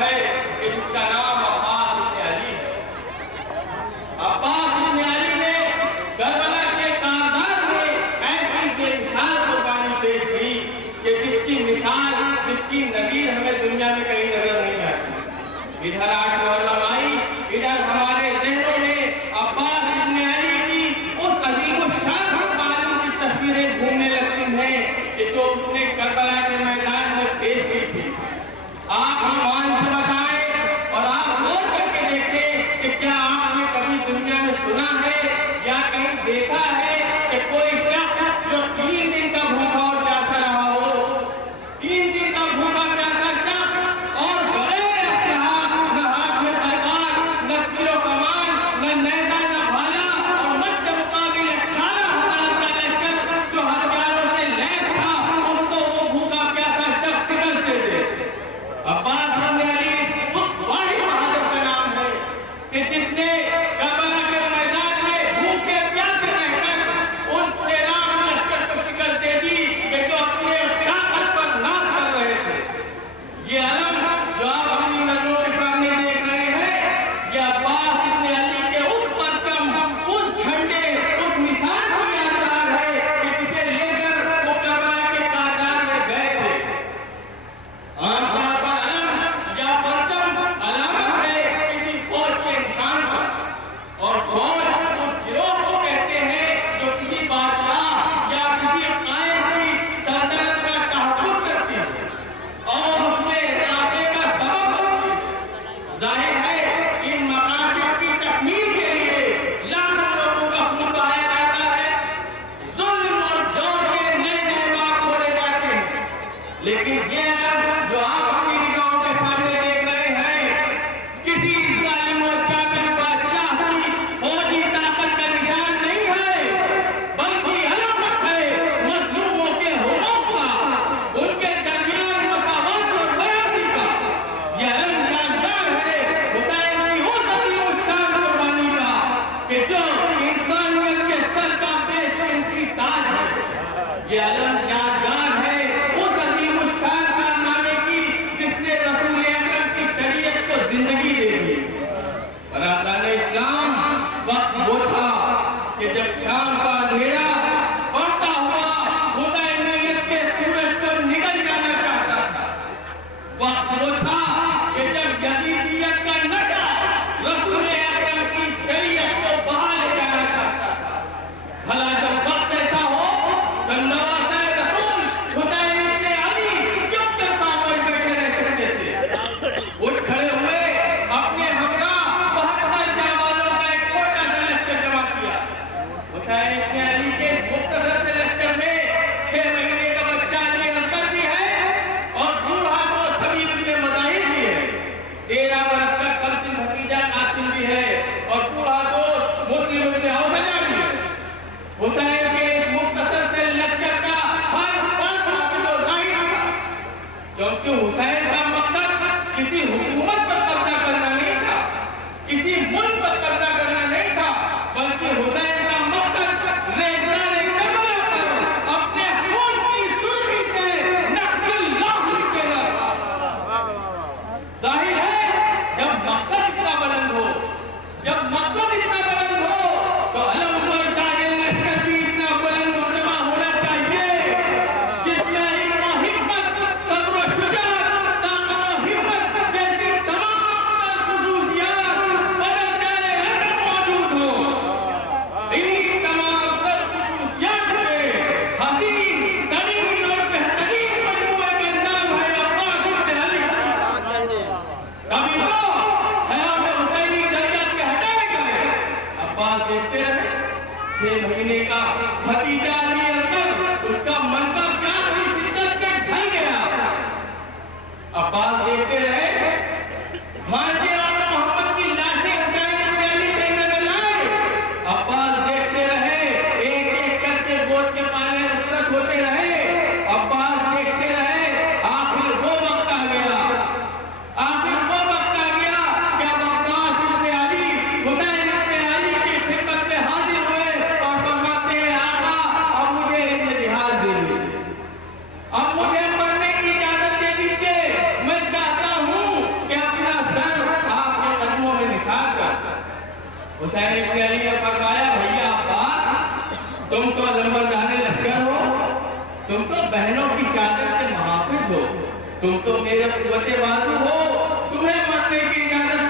ہے کہ جس کا نام عباس ابن علی ہے۔ عباس ابن علی نے کربلا کے کاردار میں ایسی بے مثال قربانی پیش کی کہ جس کی مثال، جس کی نظیر ہمیں دنیا میں کہیں نظر نہیں آتی۔ ادھر آج محرم آئی، ادھر ہمارے ذہنوں میں عباس ابن علی کی اس عظیم الشان قربانی کی تصویریں گھومنے لگتی ہیں کہ جو اس نے کربلا کے میدان میں پیش کی تھی۔ آپ ایمان سے بتائیں اور آپ غور کر کے دیکھیں کہ کیا آپ نے کبھی دنیا میں سنا ہے یا کہیں دیکھا ہے کہ کوئی شخص جو 3 دن کا بھوکا اور پیاسا رہا ہو، 3 دن کا بھوکا پیاسا شخص اور بغیر اسلحہ، نہ ہاتھ میں تلوار، نہ تیر و کمان، نہ نیزہ، نہ بھالا، اور مد مقابل 18,000 کا لشکر جو ہتھیاروں سے لیس تھا، اس کو وہ بھوکا پیاسا شخص شکست دے دے۔ عباس ابن علی اس واحد بہادر کا نام ہے کہ جس نے کربلا کے میدان میں بھوکے پیاسے رہ کر ان شیران لشکر کو شکست دے دی کہ جو اپنے طاقت پر ناز کر رہے تھے۔ یہ علم جو آپ اپنی نظروں کے سامنے دیکھ رہے ہیں، یہ عباس ابن علی کے اس پرچم، اس جھنڈے، اس نشان کو یادگار ہے کہ جسے لے کر وہ کربلا کے کاردار میں گئے تھے۔ عام طور پر علم یا پرچم علامت ہے کسی فوج کے نشان کا، اور فوج اس گروہ کو کہتے ہیں جو کسی بادشاہ یا کسی قائد کی سلطنت کا تحفظ کرتی ہے اور اس میں اضافے کا سبب بنتی ہے۔ ظاہر ہے ان مقاصد کی تکمیل کے لیے لاکھوں لوگوں کا خون بہایا جاتا ہے، ظلم اور جور کے نئے نئے باغ کھولے جاتے ہیں، لیکن یہ علم جو آپ اپنی نگاہوں کے سامنے دیکھ رہے ہیں کسی ظالم و جابر بادشاہ کی فوجی طاقت کا نشان نہیں ہے، بلکہ علامت ہے مظلوموں کے حقوق کا، ان کے درمیان مساوات اور برابری کا۔ یہ علم یادگار ہے حسین کی اس عظیم الشان قربانی کا کہ جو انسانیت کے سر کا بیش قیمتی تاج ہے۔ یہ علم یادگار ہے اس عظیم الشان کارنامے کی جس نے رسول اکرم کی شریعت کو زندگی دے دی۔ برادران اسلام، وقت وہ تھا کہ جب شام کا اندھیرا بڑھتا ہوا حسینیت کے سورج کو نگل جانا چاہتا تھا۔ وقت وہ تھا کہ جب یزیدیت کا نشہ رسول اکرم کی شریعت کو بہا لے جانا چاہتا تھا۔ بھلا جب وقت ایسا ہو تو نواسۂ رسول حسین ابن علی چپ کر خاموش بیٹھے رہ سکتے تھے؟ اٹھ کھڑے ہوئے، اپنے ہمراہ 72 جانبازوں کا ایک چھوٹا سا لشکر جمع کیا۔ حسین ابن علی کے مختصر سے لشکر میں 6 مہینے کا بچہ علی اصغر بھی ہے اور بوڑھا دوست حبیب ابن مظاہر بھی ہے، 13 برس کا قاسم بھتیجا قاسم بھی ہے اور بوڑھا دوست مسلم ابن حوصلہ بھی ہے۔ حسین کے اس مختصر سے لشکر کا ہر فرد حافظ و ظاہر تھا، کیونکہ حسین کا مقصد کسی حکومت پر قبضہ کرنا نہیں تھا، کسی ملک پر قبضہ کرنا نہیں تھا، بلکہ حسین کا مقصد ریزدار کربلا پر اپنے خون کی سرخی سے نقش اللہ لکھ دینا تھا۔ ظاہر ہے جب مقصد اتنا بلند ہو، جب مقصد اتنا بلند ہو تو علم پر تاج لشکر بھی اتنا بلند مرتبہ ہونا چاہیے جس میں علم و حکمت، صبر و شجاعت، طاقت و ہمت جیسی حسین ابن علی نے فرمایا بھیا عباس تم تو لمبردار لشکر ہو، تم تو بہنوں کی شہادت کے محافظ ہو، تم تو میرے قوت بازو ہو، تمہیں مرنے کی اجازت